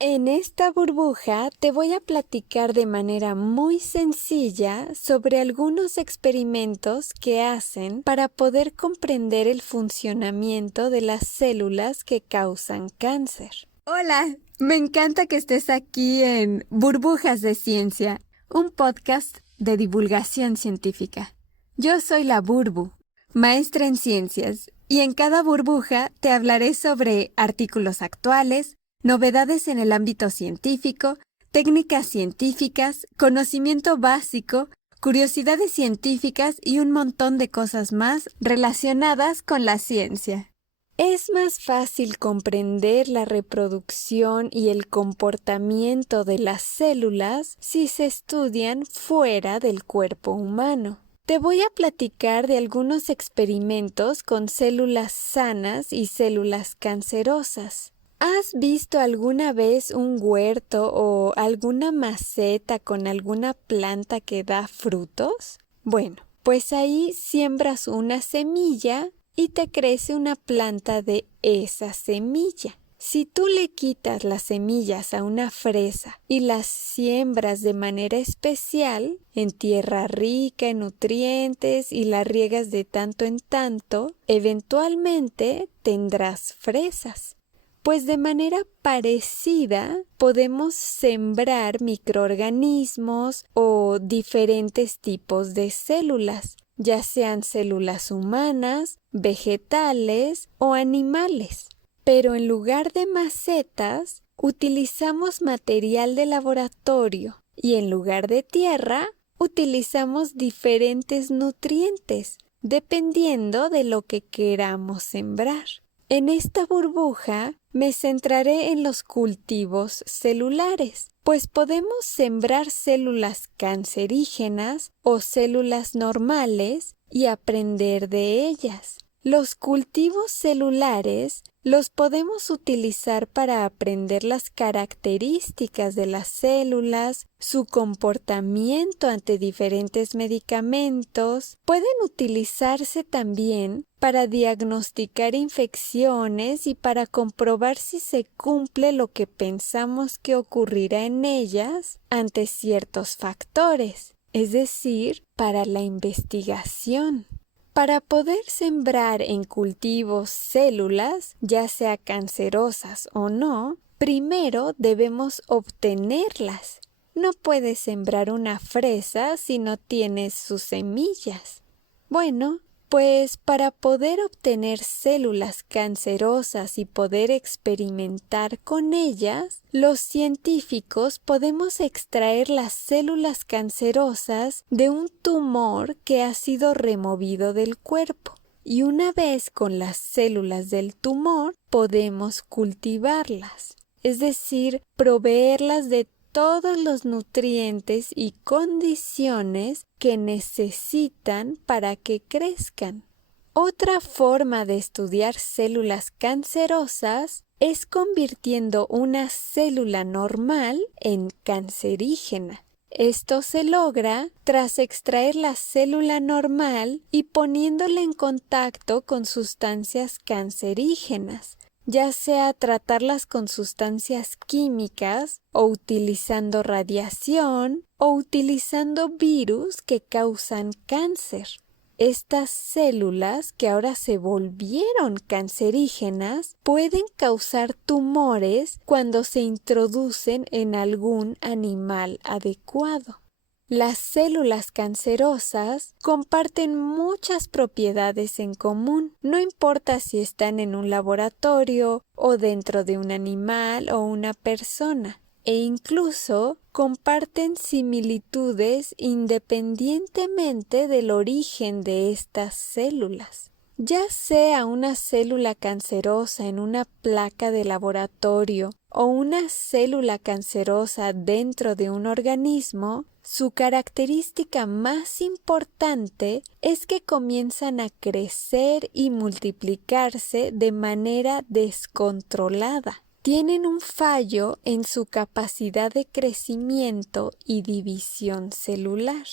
En esta burbuja te voy a platicar de manera muy sencilla sobre algunos experimentos que hacen para poder comprender el funcionamiento de las células que causan cáncer. Hola, me encanta que estés aquí en Burbujas de Ciencia, un podcast de divulgación científica. Yo soy la Burbu, maestra en ciencias, y en cada burbuja te hablaré sobre artículos actuales, novedades en el ámbito científico, técnicas científicas, conocimiento básico, curiosidades científicas y un montón de cosas más relacionadas con la ciencia. Es más fácil comprender la reproducción y el comportamiento de las células si se estudian fuera del cuerpo humano. Te voy a platicar de algunos experimentos con células sanas y células cancerosas. ¿Has visto alguna vez un huerto o alguna maceta con alguna planta que da frutos? Bueno, pues ahí siembras una semilla y te crece una planta de esa semilla. Si tú le quitas las semillas a una fresa y las siembras de manera especial en tierra rica en nutrientes y la riegas de tanto en tanto, eventualmente tendrás fresas. Pues de manera parecida podemos sembrar microorganismos o diferentes tipos de células, ya sean células humanas, vegetales o animales. Pero en lugar de macetas, utilizamos material de laboratorio y en lugar de tierra, utilizamos diferentes nutrientes, dependiendo de lo que queramos sembrar. En esta burbuja me centraré en los cultivos celulares, pues podemos sembrar células cancerígenas o células normales y aprender de ellas. Los cultivos celulares los podemos utilizar para aprender las características de las células, su comportamiento ante diferentes medicamentos. Pueden utilizarse también para diagnosticar infecciones y para comprobar si se cumple lo que pensamos que ocurrirá en ellas ante ciertos factores, es decir, para la investigación. Para poder sembrar en cultivos células, ya sea cancerosas o no, primero debemos obtenerlas. No puedes sembrar una fresa si no tienes sus semillas. Bueno, pues para poder obtener células cancerosas y poder experimentar con ellas, los científicos podemos extraer las células cancerosas de un tumor que ha sido removido del cuerpo. Y una vez con las células del tumor, podemos cultivarlas, es decir, proveerlas de todos los nutrientes y condiciones que necesitan para que crezcan. Otra forma de estudiar células cancerosas es convirtiendo una célula normal en cancerígena. Esto se logra tras extraer la célula normal y poniéndola en contacto con sustancias cancerígenas, ya sea tratarlas con sustancias químicas o utilizando radiación o utilizando virus que causan cáncer. Estas células, que ahora se volvieron cancerígenas, pueden causar tumores cuando se introducen en algún animal adecuado. Las células cancerosas comparten muchas propiedades en común, no importa si están en un laboratorio o dentro de un animal o una persona, e incluso comparten similitudes independientemente del origen de estas células. Ya sea una célula cancerosa en una placa de laboratorio o una célula cancerosa dentro de un organismo, su característica más importante es que comienzan a crecer y multiplicarse de manera descontrolada. Tienen un fallo en su capacidad de crecimiento y división celular.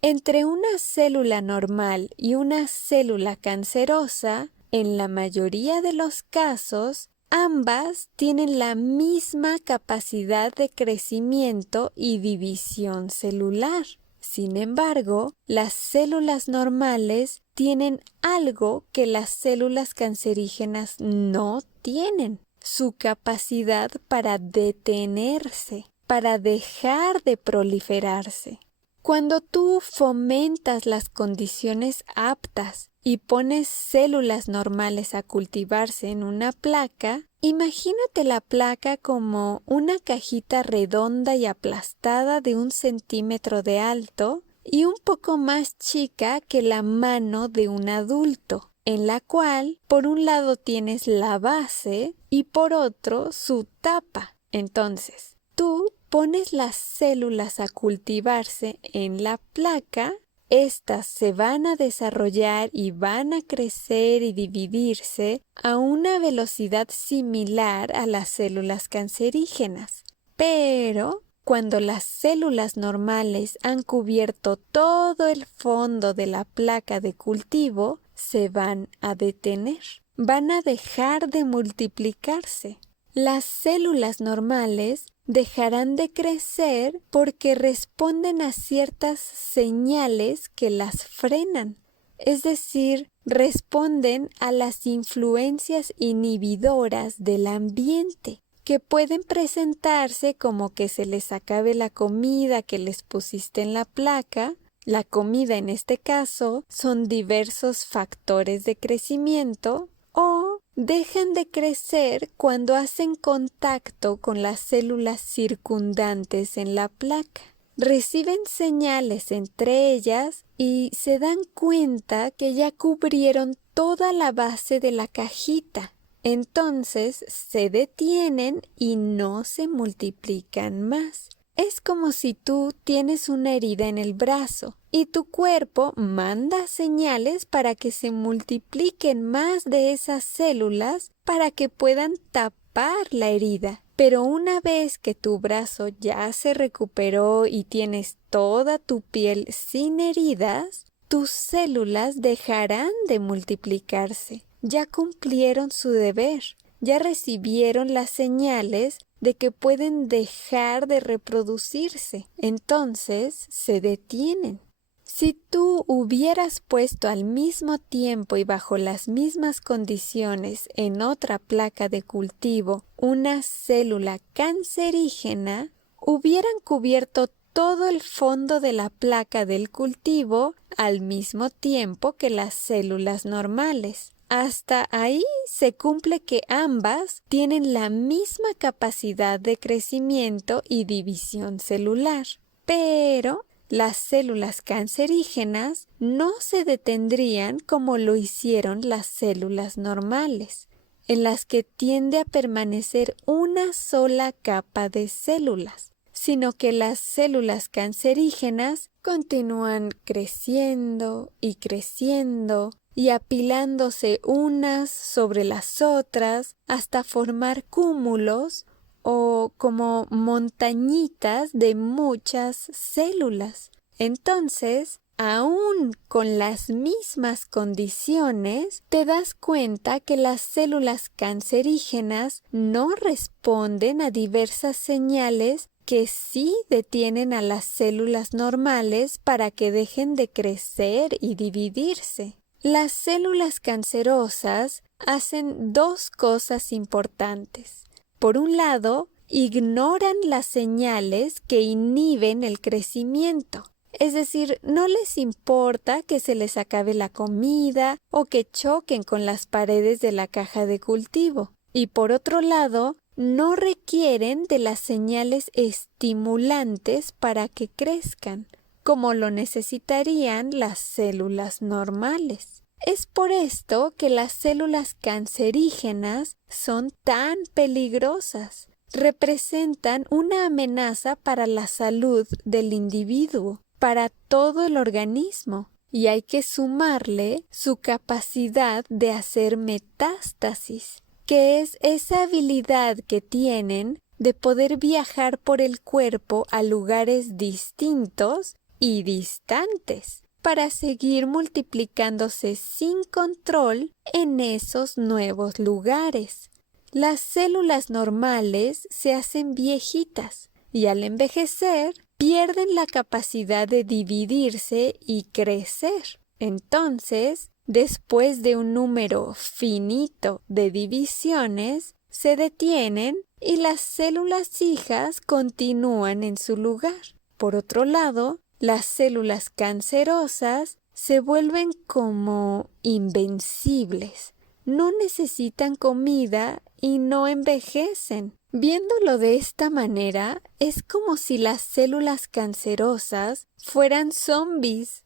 Entre una célula normal y una célula cancerosa, en la mayoría de los casos, Ambas tienen la misma capacidad de crecimiento y división celular. Sin embargo, las células normales tienen algo que las células cancerígenas no tienen: su capacidad para detenerse, para dejar de proliferarse. Cuando tú fomentas las condiciones aptas y pones células normales a cultivarse en una placa, imagínate la placa como una cajita redonda y aplastada de 1 centímetro de alto y un poco más chica que la mano de un adulto, en la cual por un lado tienes la base y por otro su tapa. Entonces, tú pones las células a cultivarse en la placa, estas se van a desarrollar y van a crecer y dividirse a una velocidad similar a las células cancerígenas. Pero cuando las células normales han cubierto todo el fondo de la placa de cultivo, se van a detener, van a dejar de multiplicarse. Las células normales dejarán de crecer porque responden a ciertas señales que las frenan, es decir, responden a las influencias inhibidoras del ambiente, que pueden presentarse como que se les acabe la comida que les pusiste en la placa. La comida en este caso son diversos factores de crecimiento, o dejan de crecer cuando hacen contacto con las células circundantes en la placa. Reciben señales entre ellas y se dan cuenta que ya cubrieron toda la base de la cajita. Entonces se detienen y no se multiplican más. Es como si tú tienes una herida en el brazo y tu cuerpo manda señales para que se multipliquen más de esas células para que puedan tapar la herida. Pero una vez que tu brazo ya se recuperó y tienes toda tu piel sin heridas, tus células dejarán de multiplicarse. Ya cumplieron su deber, ya recibieron las señales de que pueden dejar de reproducirse. Entonces se detienen. Si tú hubieras puesto al mismo tiempo y bajo las mismas condiciones en otra placa de cultivo una célula cancerígena, hubieran cubierto todo el fondo de la placa del cultivo al mismo tiempo que las células normales. Hasta ahí se cumple que ambas tienen la misma capacidad de crecimiento y división celular, pero las células cancerígenas no se detendrían como lo hicieron las células normales, en las que tiende a permanecer una sola capa de células, sino que las células cancerígenas continúan creciendo y creciendo y apilándose unas sobre las otras hasta formar cúmulos o como montañitas de muchas células. Entonces, aún con las mismas condiciones, te das cuenta que las células cancerígenas no responden a diversas señales que sí detienen a las células normales para que dejen de crecer y dividirse. Las células cancerosas hacen dos cosas importantes. Por un lado, ignoran las señales que inhiben el crecimiento. Es decir, no les importa que se les acabe la comida o que choquen con las paredes de la caja de cultivo. Y por otro lado, no requieren de las señales estimulantes para que crezcan, como lo necesitarían las células normales. Es por esto que las células cancerígenas son tan peligrosas. Representan una amenaza para la salud del individuo, para todo el organismo, y hay que sumarle su capacidad de hacer metástasis, que es esa habilidad que tienen de poder viajar por el cuerpo a lugares distintos y distantes, para seguir multiplicándose sin control en esos nuevos lugares. Las células normales se hacen viejitas y al envejecer pierden la capacidad de dividirse y crecer. Entonces, después de un número finito de divisiones, se detienen y las células hijas continúan en su lugar. Por otro lado, las células cancerosas se vuelven como invencibles. No necesitan comida y no envejecen. Viéndolo de esta manera, es como si las células cancerosas fueran zombies.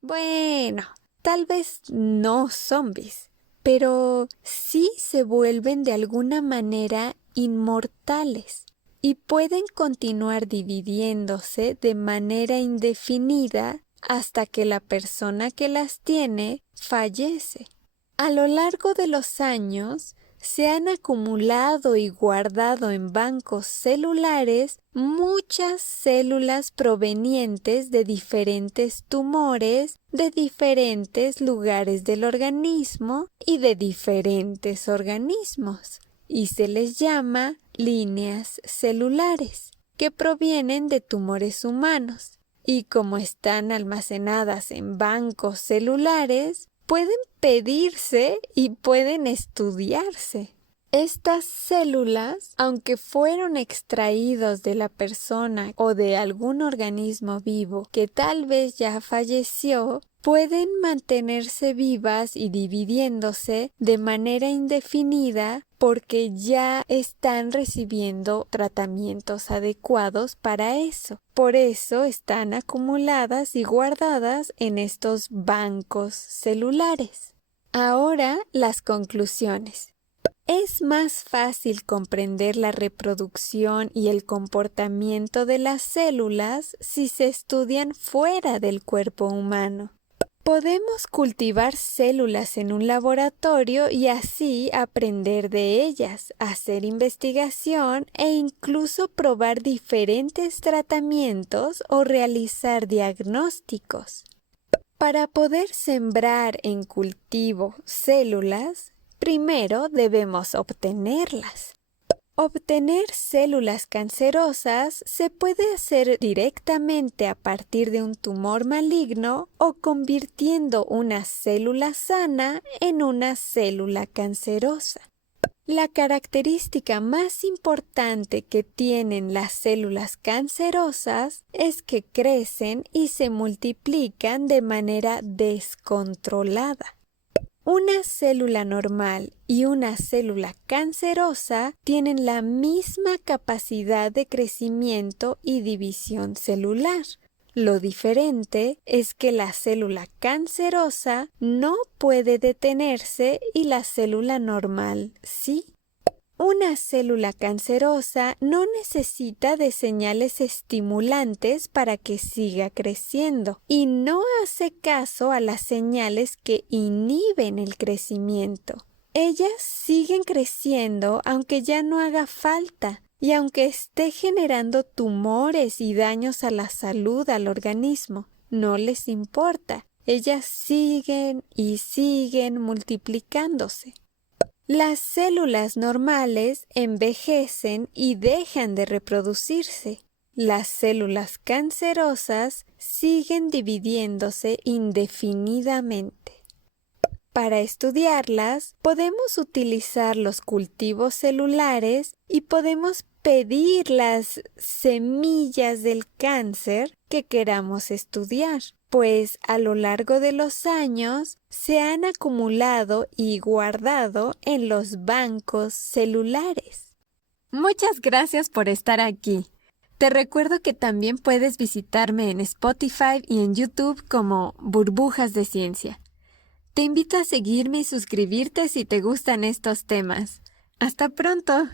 Bueno, tal vez no zombies, pero sí se vuelven de alguna manera inmortales y pueden continuar dividiéndose de manera indefinida hasta que la persona que las tiene fallece. A lo largo de los años, se han acumulado y guardado en bancos celulares muchas células provenientes de diferentes tumores, de diferentes lugares del organismo y de diferentes organismos, y se les llama líneas celulares, que provienen de tumores humanos, y como están almacenadas en bancos celulares, pueden pedirse y pueden estudiarse. Estas células, aunque fueron extraídos de la persona o de algún organismo vivo que tal vez ya falleció, pueden mantenerse vivas y dividiéndose de manera indefinida porque ya están recibiendo tratamientos adecuados para eso. Por eso están acumuladas y guardadas en estos bancos celulares. Ahora las conclusiones. Es más fácil comprender la reproducción y el comportamiento de las células si se estudian fuera del cuerpo humano. Podemos cultivar células en un laboratorio y así aprender de ellas, hacer investigación e incluso probar diferentes tratamientos o realizar diagnósticos. Para poder sembrar en cultivo células, primero debemos obtenerlas. Obtener células cancerosas se puede hacer directamente a partir de un tumor maligno o convirtiendo una célula sana en una célula cancerosa. La característica más importante que tienen las células cancerosas es que crecen y se multiplican de manera descontrolada. Una célula normal y una célula cancerosa tienen la misma capacidad de crecimiento y división celular. Lo diferente es que la célula cancerosa no puede detenerse y la célula normal sí. Una célula cancerosa no necesita de señales estimulantes para que siga creciendo y no hace caso a las señales que inhiben el crecimiento. Ellas siguen creciendo aunque ya no haga falta y aunque esté generando tumores y daños a la salud al organismo. No les importa. Ellas siguen y siguen multiplicándose. Las células normales envejecen y dejan de reproducirse. Las células cancerosas siguen dividiéndose indefinidamente. Para estudiarlas, podemos utilizar los cultivos celulares y podemos pedir las semillas del cáncer que queramos estudiar, pues a lo largo de los años se han acumulado y guardado en los bancos celulares. Muchas gracias por estar aquí. Te recuerdo que también puedes visitarme en Spotify y en YouTube como Burbujas de Ciencia. Te invito a seguirme y suscribirte si te gustan estos temas. ¡Hasta pronto!